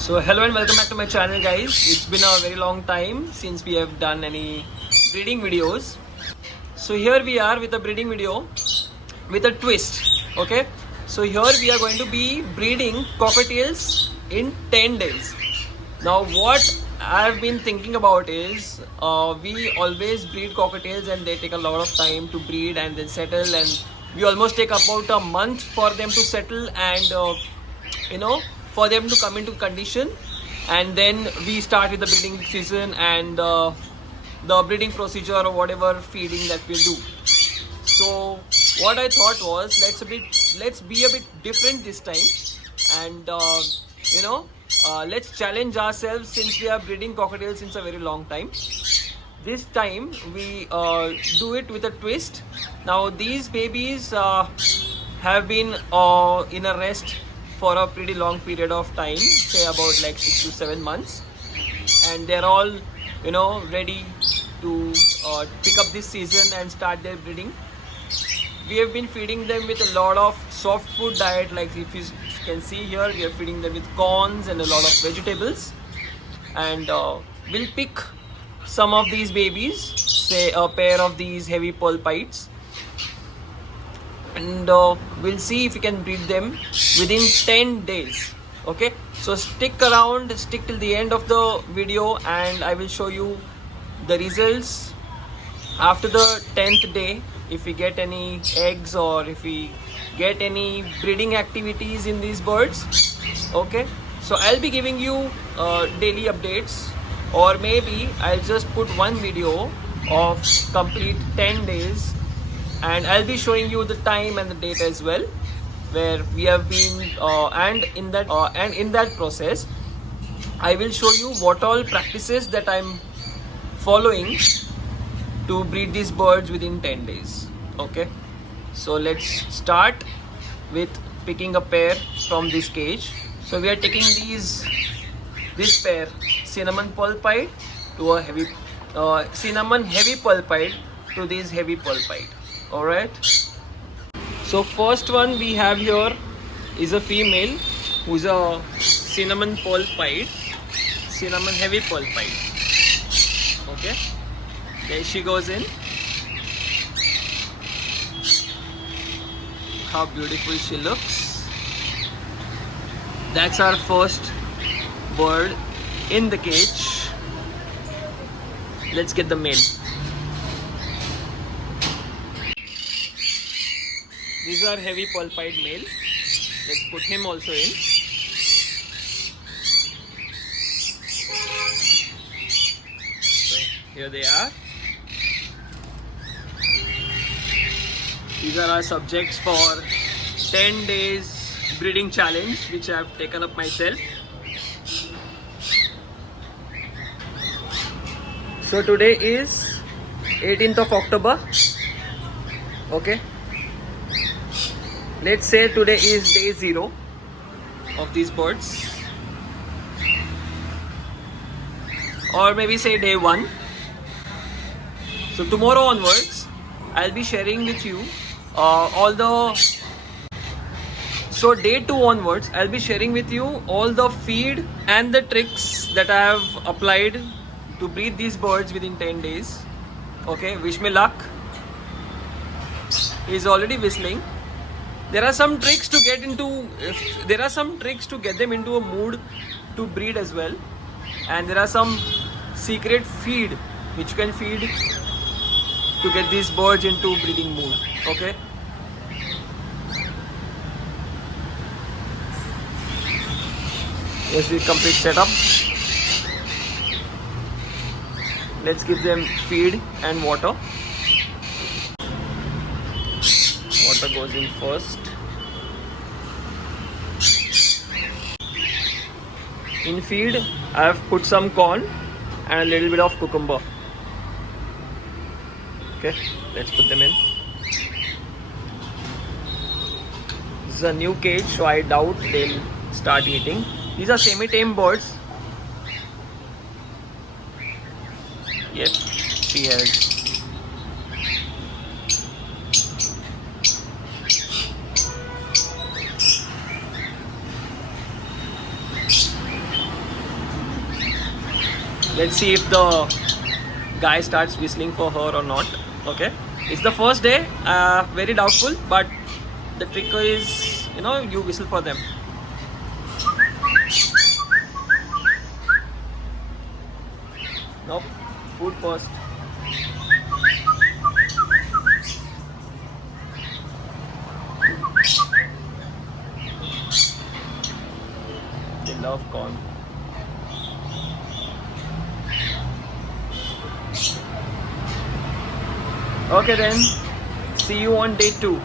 So hello and welcome back to my channel, guys. It's been a very long time since we have done any breeding videos. So here we are with a breeding video with a twist. Okay, so here we are going to be breeding cockatiels in 10 days. Now what I've been thinking about is we always breed cockatiels and they take a lot of time to breed and then settle, and we almost take about a month for them to settle and for them to come into condition, and then we start with the breeding season and the breeding procedure or whatever feeding that we'll do. So what I thought was let's be a bit different this time, and let's challenge ourselves since we are breeding cockatiels since a very long time. This time we do it with a twist. Now these babies have been in a rest for a pretty long period of time, say about like 6 to 7 months, and they're all ready to pick up this season and start their breeding. We have been feeding them with a lot of soft food diet, like if you can see here, we are feeding them with corns and a lot of vegetables, and we'll pick some of these babies, say a pair of these heavy pulpites, and we'll see if we can breed them within 10 days. Okay, so stick around, stick till the end of the video, and I will show you the results after the 10th day, if we get any eggs or if we get any breeding activities in these birds. Okay, so I'll be giving you daily updates, or maybe I'll just put one video of complete 10 days, and I'll be showing you the time and the date as well, where we have been and in that process I will show you what all practices that I'm following to breed these birds within 10 days. Okay, so let's start with picking a pair from this cage. So we are taking this pair cinnamon pulpite to a heavy cinnamon heavy pulpite to this heavy pulpite. All right, so first one we have here is a female who's a cinnamon heavy pulpite. Okay, there she goes in. How beautiful she looks. That's our first bird in the cage. Let's get the male. These are heavy pulpite male. Let's put him also in. So here they are. These are our subjects for 10 days breeding challenge, which I have taken up myself. So today is 18th of October. Okay, let's say today is day 0 of these birds, or maybe say day 1. So tomorrow onwards I'll be sharing with you so day 2 onwards I'll be sharing with you all the feed and the tricks that I have applied to breed these birds within 10 days. Okay, wish me luck. He's already whistling. There are some tricks to get them into a mood to breed as well, and there are some secret feed which you can feed to get these birds into breeding mood. Okay, here's the complete setup. Let's give them feed and water. Water goes in first. In feed I have put some corn and a little bit of cucumber. Okay, let's put them in. This is a new cage, so I doubt they'll start eating. These are semi-tame birds. Yep, she has. Let's see if the guy starts whistling for her or not. Okay, it's the first day, very doubtful, but the trick is, you know, you whistle for them. Nope, food first. They love corn. Okay then, see you on day 2.